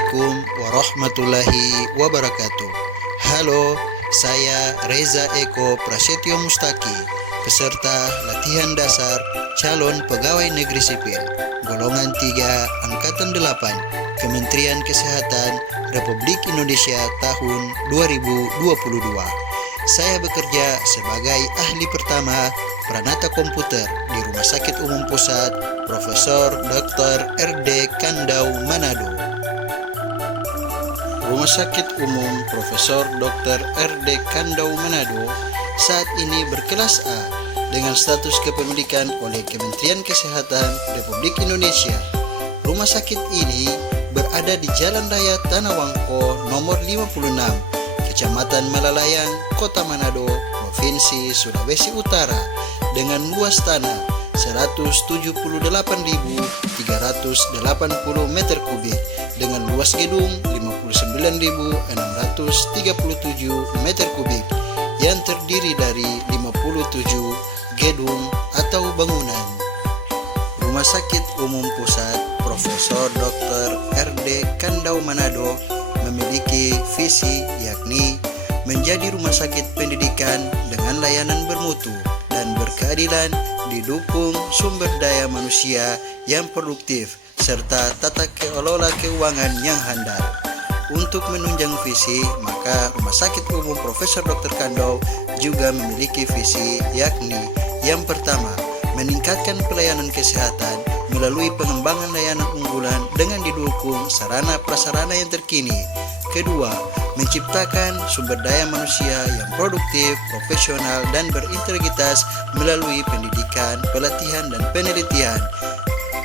Assalamualaikum warahmatullahi wabarakatuh. Halo, saya Reza Eko Prasetyo Mustaki, peserta latihan dasar calon pegawai negeri sipil, golongan 3, angkatan 8, Kementerian Kesehatan Republik Indonesia tahun 2022. Saya bekerja sebagai ahli pertama Pranata Komputer di Rumah Sakit Umum Pusat Profesor Dr. R.D. Kandau Manado. Rumah Sakit Umum Profesor Dr. R.D. Kandau Manado saat ini berkelas A dengan status kepemilikan oleh Kementerian Kesehatan Republik Indonesia. Rumah sakit ini berada di Jalan Raya Tanah Wangko nomor 56, Kecamatan Malalayang, Kota Manado, Provinsi Sulawesi Utara, dengan luas tanah 178.380 meter kubik dengan luas gedung 59.637 meter kubik yang terdiri dari 57 gedung atau bangunan. Rumah Sakit Umum Pusat Profesor Dr. R.D. Kandau Manado memiliki visi yakni menjadi rumah sakit pendidikan dengan layanan bermutu dan berkeadilan, didukung sumber daya manusia yang produktif serta tata kelola keuangan yang handal. Untuk menunjang visi, maka Rumah Sakit Umum Profesor Dr. Kandau juga memiliki visi yakni yang pertama, meningkatkan pelayanan kesehatan melalui pengembangan layanan unggulan dengan didukung sarana prasarana yang terkini. Kedua, menciptakan sumber daya manusia yang produktif, profesional, dan berintegritas melalui pendidikan, pelatihan, dan penelitian.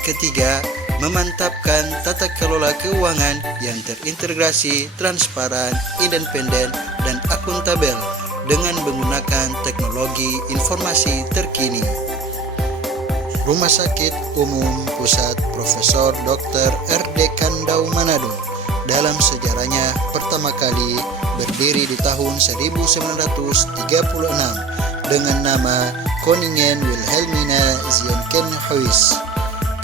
Ketiga, memantapkan tata kelola keuangan yang terintegrasi, transparan, independen, dan akuntabel dengan menggunakan teknologi informasi terkini. Rumah Sakit Umum Pusat Profesor Dr. R.D. Kandau Manado dalam sejarahnya pertama kali berdiri di tahun 1936 dengan nama Koningin Wilhelmina Ziekenhuis.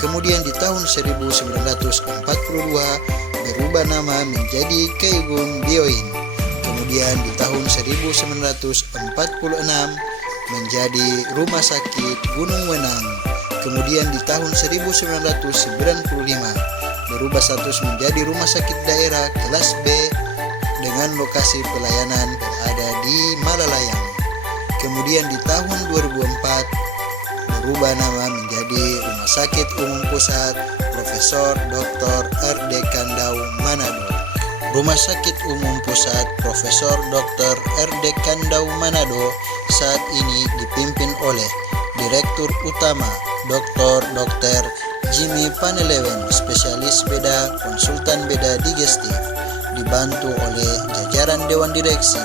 Kemudian di tahun 1942 berubah nama menjadi Keigung Bioin. Kemudian di tahun 1946 menjadi Rumah Sakit Gunung Wenang. Kemudian di tahun 1995 berubah status menjadi Rumah Sakit Daerah kelas B dengan lokasi pelayanan berada di Malalayang. Kemudian di tahun 2004 berubah nama menjadi Rumah Sakit Umum Pusat Profesor Dr. R.D. Kandau Manado. Rumah Sakit Umum Pusat Profesor Dr. R.D. Kandau Manado saat ini dipimpin oleh Direktur Utama Dr. Jimmy Panelewen, spesialis beda, konsultan beda digestif, dibantu oleh jajaran Dewan Direksi,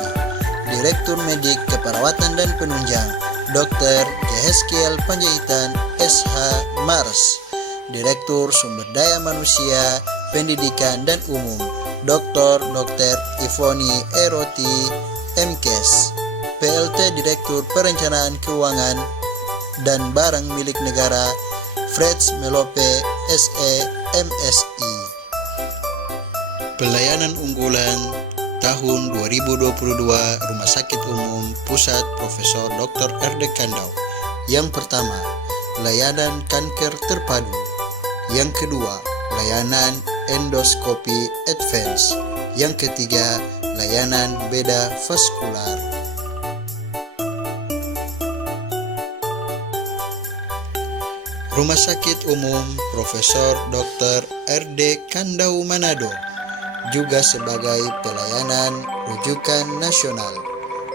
Direktur Medik Keperawatan dan Penunjang, Dr. Jeheskiel Panjaitan, SH Mars, Direktur Sumber Daya Manusia, Pendidikan dan Umum, Dr. Ivoni Eroti, MKes, PLT Direktur Perencanaan Keuangan dan Barang Milik Negara, Freds Melope, SE, MSI. Pelayanan unggulan tahun 2022 Rumah Sakit Umum Pusat Profesor Dr. R.D. Kandau. Yang pertama, layanan kanker terpadu. Yang kedua, layanan endoskopi advance. Yang ketiga, layanan beda vaskular. Rumah Sakit Umum Profesor Dr. R.D. Kandau Manado juga sebagai pelayanan rujukan nasional.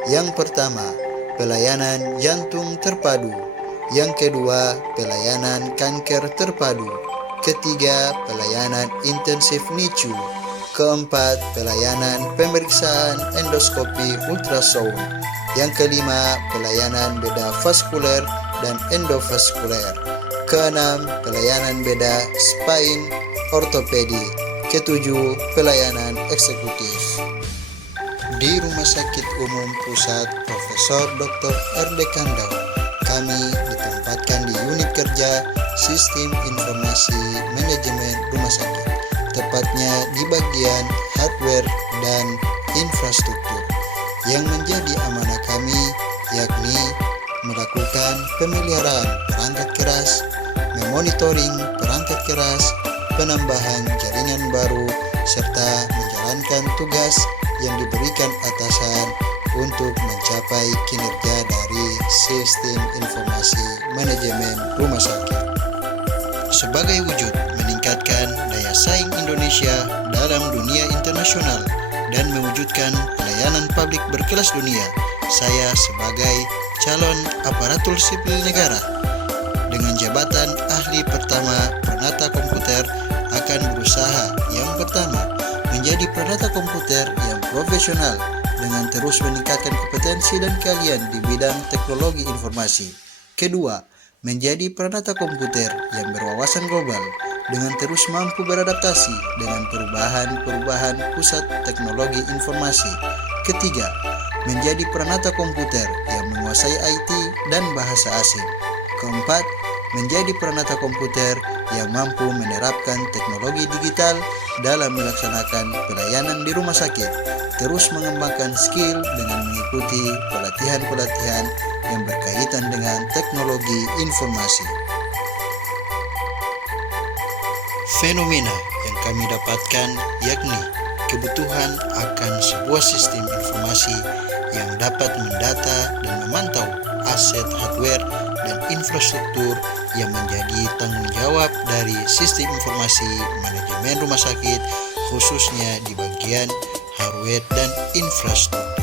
Yang pertama, pelayanan jantung terpadu. Yang kedua, pelayanan kanker terpadu. Ketiga, pelayanan intensif NICU. Keempat, pelayanan pemeriksaan endoskopi ultrasound. Yang kelima, pelayanan beda vaskuler dan endovaskuler. Keenam, pelayanan beda spine ortopedi. Ketujuh, pelayanan eksekutif. Di Rumah Sakit Umum Pusat Profesor Dr. R.D. Kandau, kami ditempatkan di unit kerja Sistem Informasi Manajemen Rumah Sakit tepatnya di bagian hardware dan infrastruktur. Yang menjadi amanah kami yakni melakukan pemeliharaan perangkat keras, memonitoring perangkat keras, penambahan jaringan baru, serta menjalankan tugas yang diberikan atasan untuk mencapai kinerja dari sistem informasi manajemen rumah sakit. Sebagai wujud meningkatkan daya saing Indonesia dalam dunia internasional dan mewujudkan pelayanan publik berkelas dunia, saya sebagai calon aparatur sipil negara dengan jabatan ahli pertama Pranata Komputer akan berusaha yang pertama menjadi Pranata Komputer yang profesional dengan terus meningkatkan kompetensi dan keahlian di bidang teknologi informasi. Kedua, menjadi Pranata Komputer yang berwawasan global dengan terus mampu beradaptasi dengan perubahan-perubahan pusat teknologi informasi. Ketiga, menjadi Pranata Komputer yang menguasai IT dan bahasa asing. Keempat, menjadi Pranata Komputer yang mampu menerapkan teknologi digital dalam melaksanakan pelayanan di rumah sakit, terus mengembangkan skill dengan mengikuti pelatihan-pelatihan yang berkaitan dengan teknologi informasi. Fenomena yang kami dapatkan yakni kebutuhan akan sebuah sistem informasi yang dapat mendata dan memantau aset hardware dan infrastruktur yang menjadi tanggung jawab dari sistem informasi manajemen rumah sakit, khususnya di bagian hardware dan infrastruktur.